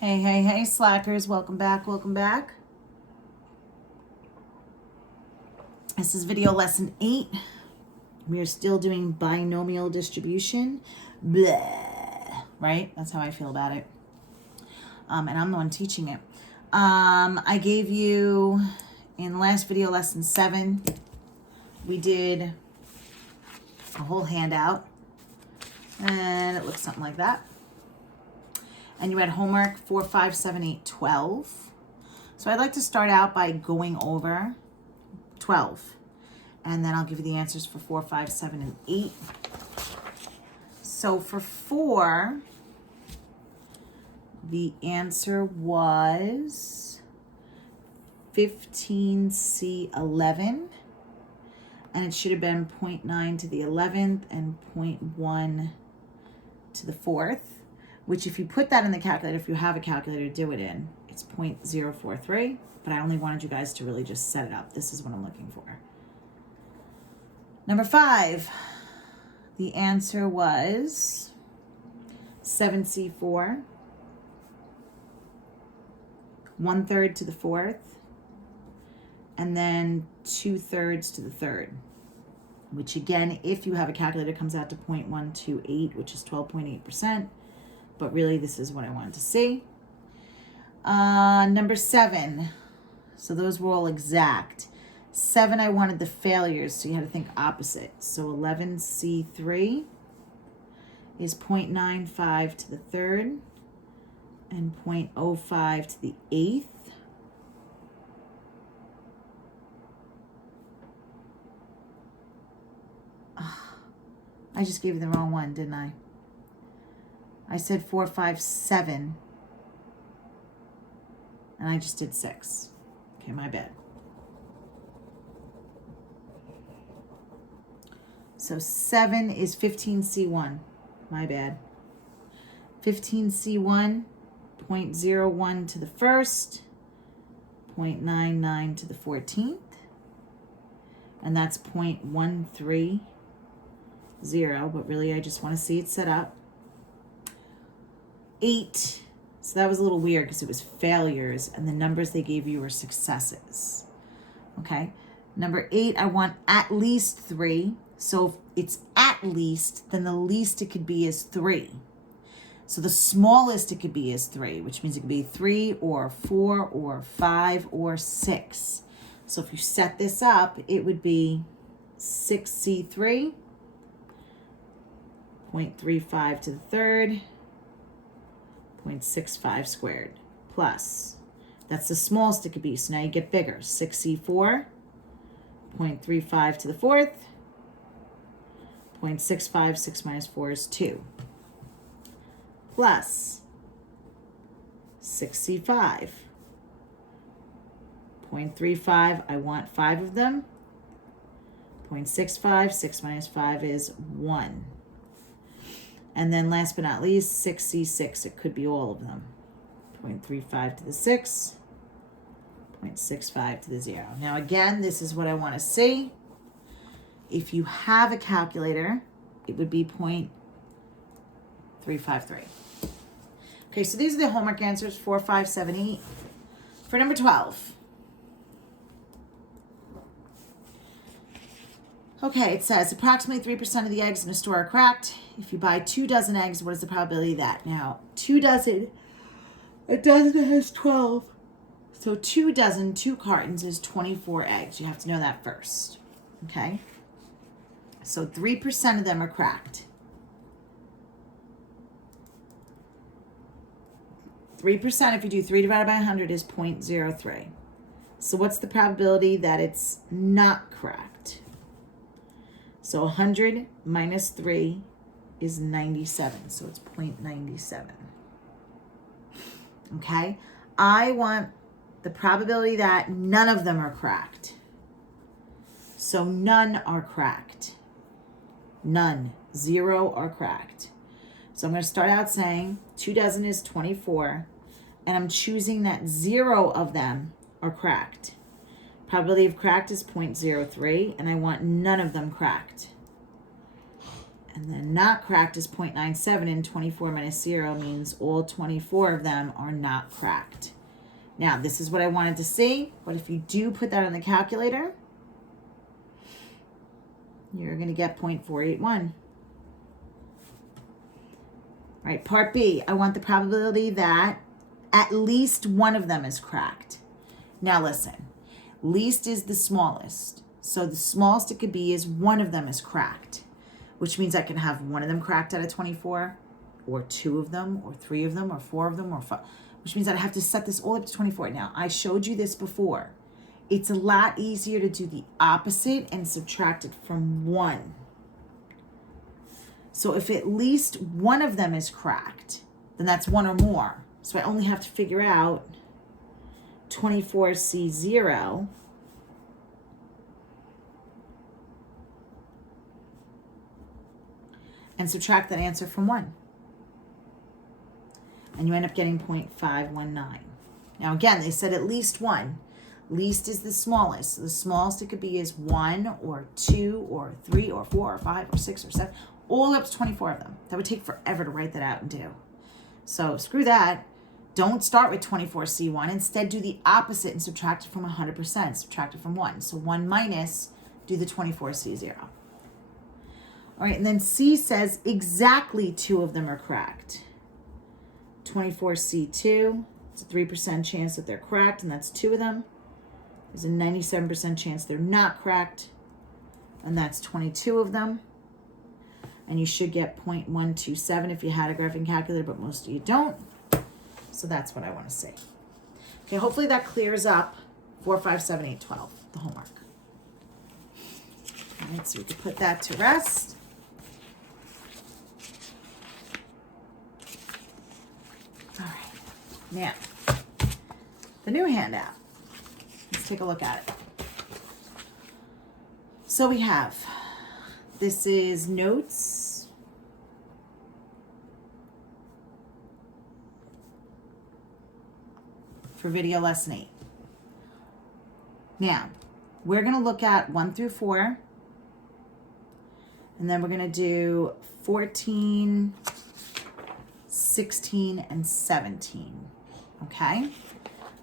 Hey, hey, hey, slackers. Welcome back. Welcome back. This is video lesson 8. We are still doing binomial distribution. Blah. Right? That's how I feel about it. And I'm the one teaching it. I gave you, in last video lesson 7, we did a whole handout. And it looks something like that. And you had homework 4, 5, 7, 8, 12. So I'd like to start out by going over 12. And then I'll give you the answers for 4, 5, 7, and 8. So for 4, the answer was 15C11. And it should have been 0.9 to the 11th and 0.1 to the 4th. Which if you put that in the calculator, if you have a calculator to do it in, it's 0.043, but I only wanted you guys to really just set it up. This is what I'm looking for. Number 5, the answer was 7C4, 1/3 to the 4th, and then 2/3 to the 3rd, which again, if you have a calculator, comes out to 0.128, which is 12.8%. But really, this is what I wanted to see. Number 7. So those were all exact. 7, I wanted the failures, so you had to think opposite. So 11C3 is 0.95 to the 3rd and 0.05 to the 8th. I just gave you the wrong one, didn't I? I said 4, 5, 7, and I just did 6. Okay, my bad. So 7 is 15C1, my bad. 15C1, 0.01 to the 1st, 0.99 to the 14th, and that's 0.130, but really I just want to see it set up. 8, so that was a little weird because it was failures and the numbers they gave you were successes. Okay, number 8, I want at least 3. So if it's at least, then the least it could be is 3. So the smallest it could be is 3, which means it could be 3 or 4 or 5 or 6. So if you set this up, it would be 6C3, 0.35 to the 3rd, 0.65 squared, plus, that's the smallest it could be, so now you get bigger, 6C4, 0.35 to the 4th, 0.65, 6 minus 4 is 2, plus 6C5, 0.35, I want 5 of them, 0.65, 6 minus 5 is 1. And then last but not least, 6C6, it could be all of them. 0.35 to the 6, 0.65 to the 0. Now again, this is what I want to see. If you have a calculator, it would be 0.353. Okay, so these are the homework answers, 4, 5, 7, 8. For number 12. Okay, it says approximately 3% of the eggs in a store are cracked. If you buy 2 dozen eggs, what is the probability of that? Now, 2 dozen, a dozen has 12. So 2 dozen, 2 cartons is 24 eggs. You have to know that first. Okay? So 3% of them are cracked. 3%, if you do 3 divided by 100, is 0.03. So what's the probability that it's not cracked? So 100 minus 3 is 97. So it's 0.97. Okay? I want the probability that none of them are cracked. So none are cracked. None. 0 are cracked. So I'm going to start out saying 2 dozen is 24. And I'm choosing that 0 of them are cracked. Probability of cracked is 0.03, and I want none of them cracked. And then not cracked is 0.97, and 24 minus 0 means all 24 of them are not cracked. Now, this is what I wanted to see, but if you do put that on the calculator, you're going to get 0.481. All right, part B, I want the probability that at least one of them is cracked. Now listen, least is the smallest. So the smallest it could be is one of them is cracked, which means I can have one of them cracked out of 24, or two of them, or three of them, or four of them, or five, which means I'd have to set this all up to 24. Now, I showed you this before. It's a lot easier to do the opposite and subtract it from 1. So if at least one of them is cracked, then that's one or more. So I only have to figure out 24C0 and subtract that answer from 1. And you end up getting 0.519. Now again, they said at least one. Least is the smallest. So the smallest it could be is 1 or 2 or 3 or 4 or 5 or 6 or 7, all up to 24 of them. That would take forever to write that out and do. So screw that. Don't start with 24C1. Instead, do the opposite and subtract it from 100%. Subtract it from 1. So 1 minus, do the 24C0. All right, and then C says exactly 2 of them are cracked. 24C2, it's a 3% chance that they're cracked, and that's 2 of them. There's a 97% chance they're not cracked, and that's 22 of them. And you should get 0.127 if you had a graphing calculator, but most of you don't. So that's what I want to see. Okay, hopefully that clears up 4, 5, 7, 8, 12, the homework. All right, so we can put that to rest. All right, now, the new handout. Let's take a look at it. So we have, this is notes. For video lesson 8. Now, we're going to look at 1 through 4. And then we're going to do 14, 16, and 17. Okay?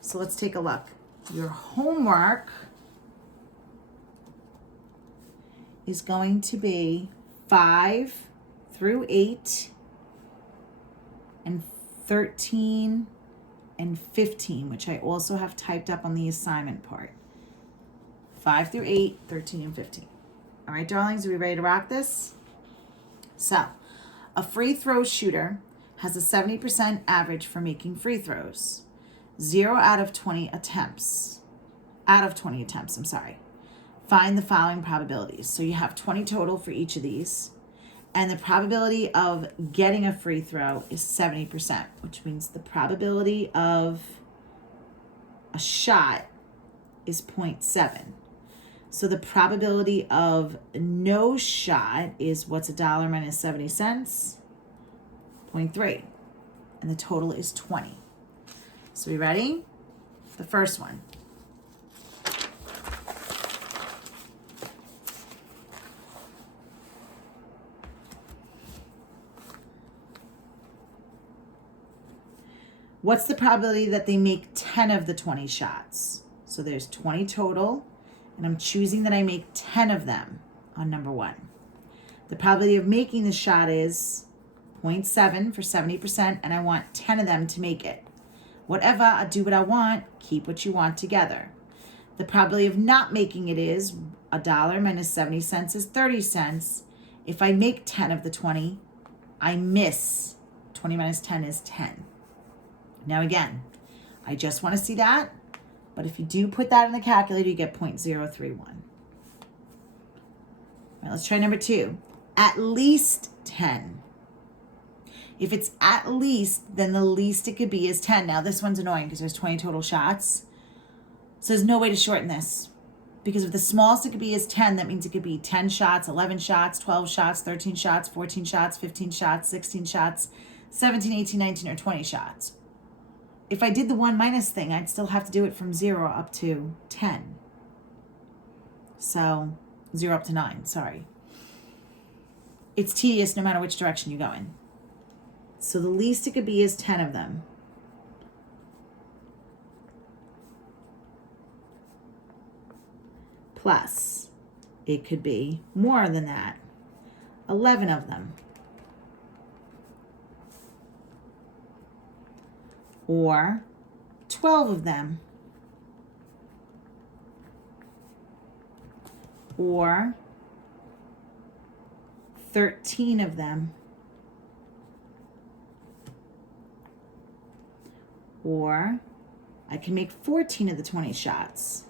So let's take a look. Your homework is going to be 5 through 8 and 13 and 15, which I also have typed up on the assignment part. 5 through 8, 13, and 15. All right, darlings, are we ready to rock this? So, a free throw shooter has a 70% average for making free throws. 0 out of 20 attempts. Find the following probabilities. So you have 20 total for each of these. And the probability of getting a free throw is 70%, which means the probability of a shot is 0.7. So the probability of no shot is what's $1 minus 70 cents? 0.3. And the total is 20. So we ready? The first one. What's the probability that they make 10 of the 20 shots? So there's 20 total, and I'm choosing that I make 10 of them on number 1. The probability of making the shot is 0.7 for 70%, and I want 10 of them to make it. Whatever, I do what I want, keep what you want together. The probability of not making it is $1 minus 70 cents is 30 cents. If I make 10 of the 20, I miss. 20 minus 10 is 10. Now again, I just want to see that, but if you do put that in the calculator, you get 0.031. All right, let's try number 2. At least 10. If it's at least, then the least it could be is 10. Now this one's annoying because there's 20 total shots. So there's no way to shorten this. Because if the smallest it could be is 10, that means it could be 10 shots, 11 shots, 12 shots, 13 shots, 14 shots, 15 shots, 16 shots, 17, 18, 19, or 20 shots. If I did the 1 minus thing, I'd still have to do it from 0 up to 10. So 0 up to 9, sorry. it's tedious no matter which direction you go in. So the least it could be is 10 of them. Plus, it could be more than that. 11 of them. Or 12 of them. Or 13 of them. Or I can make 14 of the 20 shots.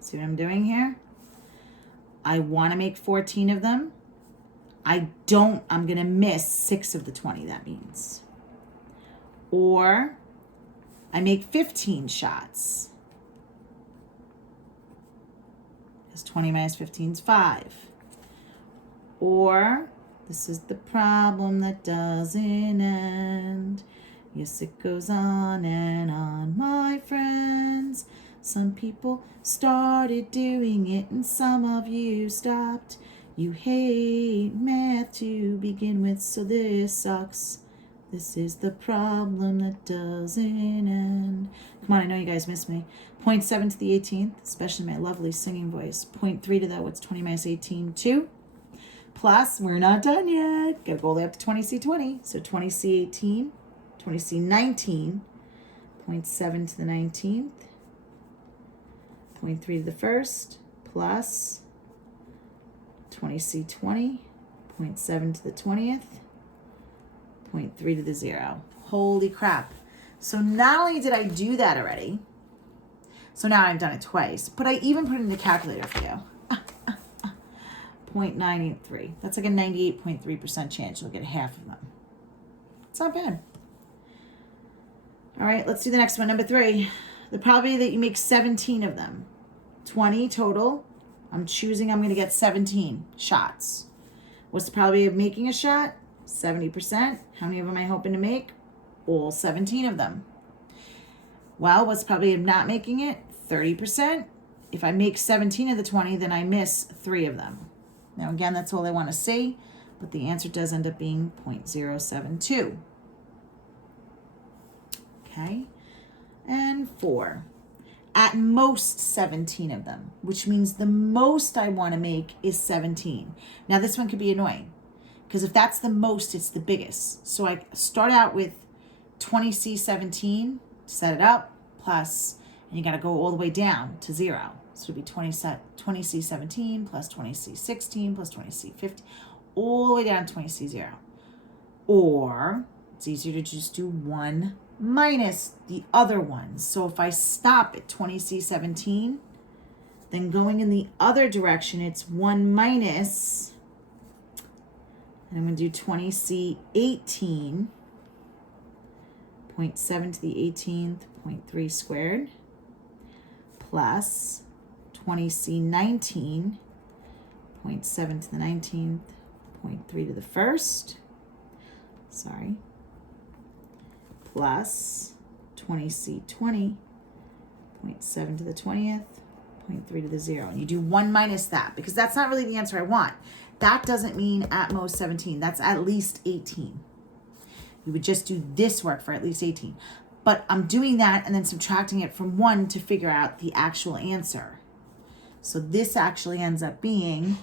See what I'm doing here? I want to make 14 of them. I'm going to miss 6 of the 20, that means. Or I make 15 shots. Because 20 minus 15 is 5. Or, this is the problem that doesn't end. Yes, it goes on and on, my friends. Some people started doing it and some of you stopped. You hate math to begin with, so this sucks. This is the problem that doesn't end. Come on, I know you guys miss me. 0.7 to the 18th, especially my lovely singing voice. 0.3 to that, what's 20 minus 18? 2. Plus, we're not done yet. Gotta go all the way up to 20C20. So 20C18, 20C19, 0.7 to the 19th, 0.3 to the first, plus 20C20, 0.7 to the 20th, 0.3 to the 0. Holy crap. So not only did I do that already, so now I've done it twice, but I even put it in the calculator for you. 0.983. That's like a 98.3% chance you'll get half of them. It's not bad. All right, let's do the next one. Number 3, the probability that you make 17 of them. 20 total. I'm going to get 17 shots. What's the probability of making a shot? 70%. How many of them am I hoping to make? All 17 of them. Well, what's the probability of not making it? 30%. If I make 17 of the 20, then I miss 3 of them. Now, again, that's all I want to see, but the answer does end up being 0.072. Okay, and 4. At most 17 of them, which means the most I want to make is 17. Now, this one could be annoying, because if that's the most, it's the biggest. So I start out with 20C17, set it up, plus, and you got to go all the way down to 0. So it'll be 20C17 plus 20C16 plus 20C15, all the way down to 20C0. Or it's easier to just do 1 minus the other ones. So if I stop at 20C17, then going in the other direction, it's 1 minus, and I'm going to do 20C18, 0.7 to the 18th, 0.3 squared, plus 20C19, 0.7 to the 19th, 0.3 to the first, plus 20C20, 0.7 to the 20th, 0.3 to the 0. And you do 1 minus that, because that's not really the answer I want. That doesn't mean at most 17. That's at least 18. You would just do this work for at least 18. But I'm doing that and then subtracting it from 1 to figure out the actual answer. So this actually ends up being,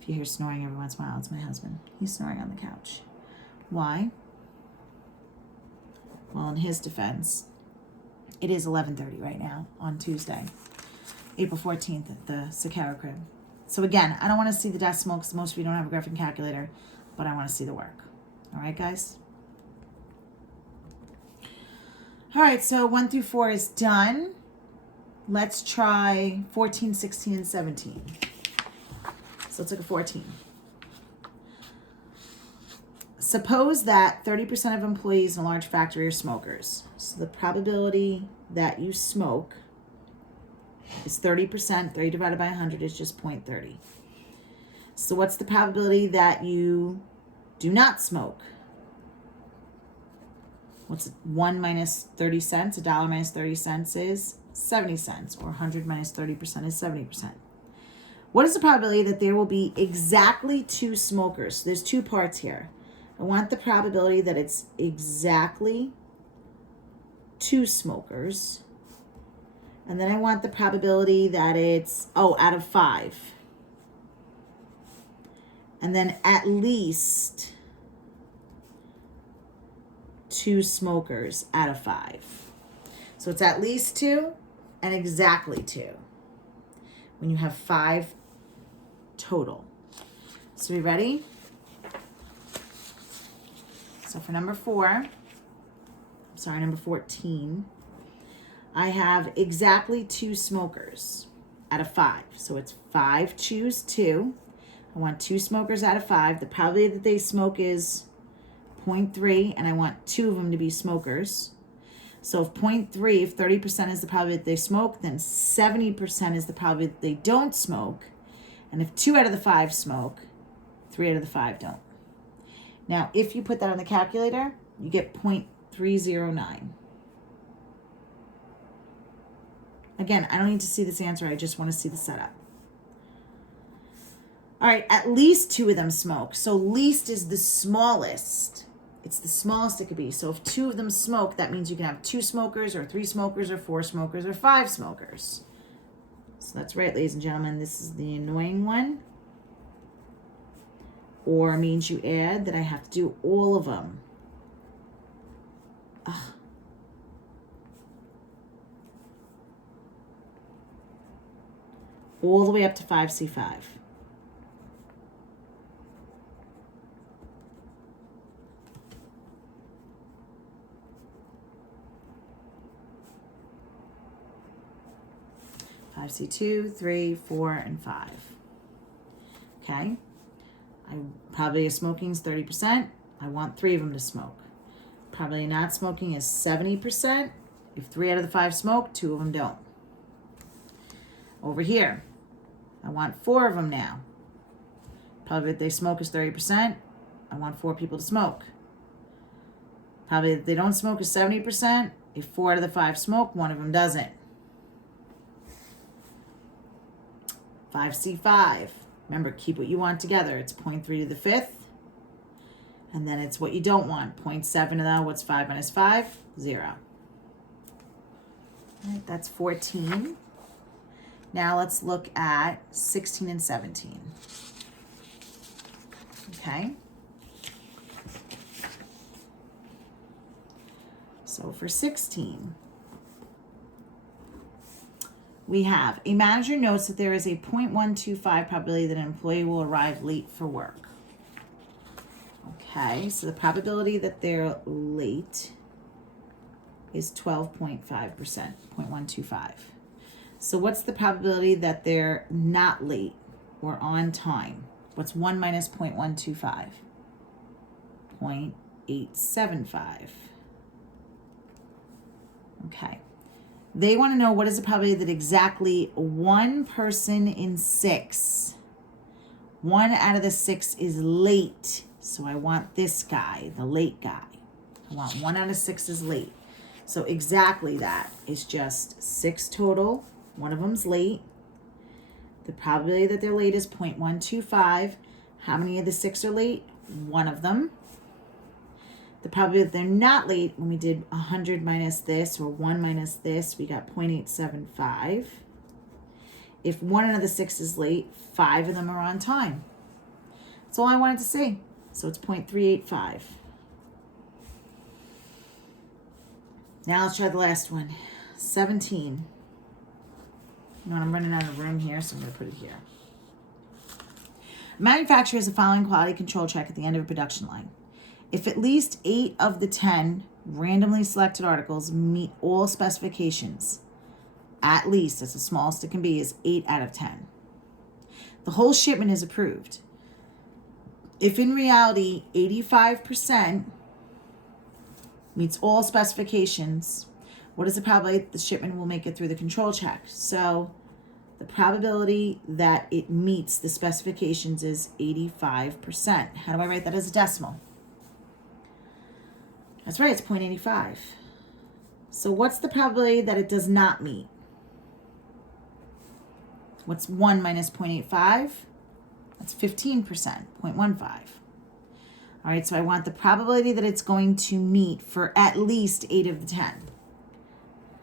if you hear snoring every once in a while, it's my husband. He's snoring on the couch. Why? Well, in his defense, it is 11:30 right now on Tuesday, April 14th at the Sakara crib. So again, I don't want to see the decimal because most of you don't have a graphing calculator, but I want to see the work. All right, guys? All right, so 1 through 4 is done. Let's try 14, 16, and 17. So let's look at 14. Suppose that 30% of employees in a large factory are smokers. So the probability that you smoke is 30%. 30 divided by 100 is just 0.30. So what's the probability that you do not smoke? What's 1 minus 30 cents? $1 minus 30 cents is 70 cents, or 100 minus 30% is 70%. What is the probability that there will be exactly 2 smokers? There's 2 parts here. I want the probability that it's exactly 2 smokers. And then I want the probability that it's, out of 5. And then at least 2 smokers out of 5. So it's at least 2 and exactly 2 when you have 5 total. So we ready? So for number 14, I have exactly 2 smokers out of 5. So it's 5 choose 2. I want 2 smokers out of 5. The probability that they smoke is 0.3, and I want 2 of them to be smokers. So if 0.3, if 30% is the probability that they smoke, then 70% is the probability that they don't smoke. And if 2 out of the 5 smoke, 3 out of the 5 don't. Now, if you put that on the calculator, you get 0.309. Again, I don't need to see this answer. I just want to see the setup. All right, at least 2 of them smoke. So least is the smallest. It's the smallest it could be. So if 2 of them smoke, that means you can have 2 smokers or 3 smokers or 4 smokers or 5 smokers. So that's right, ladies and gentlemen. This is the annoying one. Or means you add that I have to do all of them. Ugh. All the way up to 5C5. C2, 3, 4, and 5. Okay. Probability of smoking is 30%. I want 3 of them to smoke. Probability of not smoking is 70%. If 3 out of the 5 smoke, 2 of them don't. Over here, I want 4 of them now. Probability that they smoke is 30%. I want 4 people to smoke. Probability that they don't smoke is 70%. If 4 out of the 5 smoke, 1 of them doesn't. 5C5. Remember, keep what you want together. It's 0.3 to the 5th. And then it's what you don't want. 0.7 to the, what's 5 minus 5? 0. All right, that's 14. Now let's look at 16 and 17. Okay. So for 16, we have a manager notes that there is a 0.125 probability that an employee will arrive late for work. Okay, so the probability that they're late is 12.5%, 0.125. So what's the probability that they're not late or on time? What's 1 minus 0.125? 0.875. Okay. They want to know what is the probability that exactly 1 person in 6, 1 out of the 6 is late. So I want this guy, the late guy. I want 1 out of 6 is late. So exactly that is just 6 total. 1 of them's late. The probability that they're late is 0.125. How many of the 6 are late? 1 of them. The probability that they're not late, when we did 100 minus this or 1 minus this, we got 0.875. If 1 out of the 6 is late, 5 of them are on time. That's all I wanted to see. So it's 0.385. Now let's try the last one. 17. You know what, I'm running out of room here, so I'm going to put it here. A manufacturer has the following quality control check at the end of a production line. If at least 8 of the 10 randomly selected articles meet all specifications, at least, that's the smallest it can be, is 8 out of 10. The whole shipment is approved. If in reality 85% meets all specifications, what is the probability that the shipment will make it through the control check? So the probability that it meets the specifications is 85%. How do I write that as a decimal? That's right, it's 0.85. So what's the probability that it does not meet? What's 1 minus 0.85? That's 15%, 0.15. All right, so I want the probability that it's going to meet for at least 8 of the 10.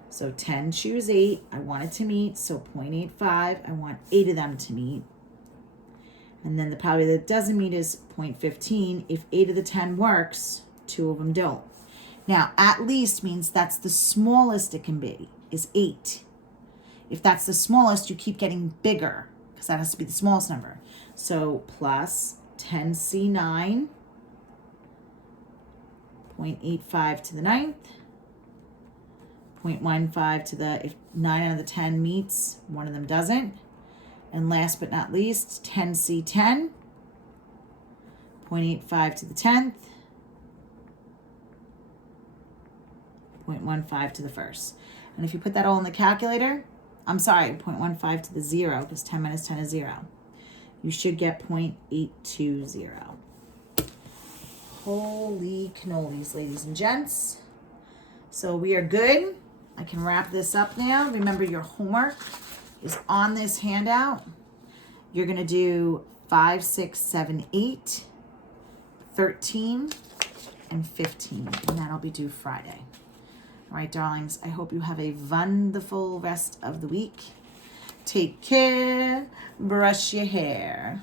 So 10 choose 8. I want it to meet, so 0.85. I want 8 of them to meet. And then the probability that it doesn't meet is 0.15. If 8 of the 10 works, 2 of them don't. Now, at least means that's the smallest it can be, is 8. If that's the smallest, you keep getting bigger, because that has to be the smallest number. So plus 10C9, 0.85 to the 9th, 0.15 to the, if 9 out of the 10 meets, one of them doesn't. And last but not least, 10C10, 0.85 to the 10th, 0.15 to the first. And if you put that all in the calculator, I'm sorry, 0.15 to the 0, because 10 minus 10 is 0. You should get 0.820. Holy cannolis, ladies and gents. So we are good. I can wrap this up now. Remember, your homework is on this handout. You're going to do 5, 6, 7, 8, 13, and 15. And that'll be due Friday. All right, darlings, I hope you have a wonderful rest of the week. Take care. Brush your hair.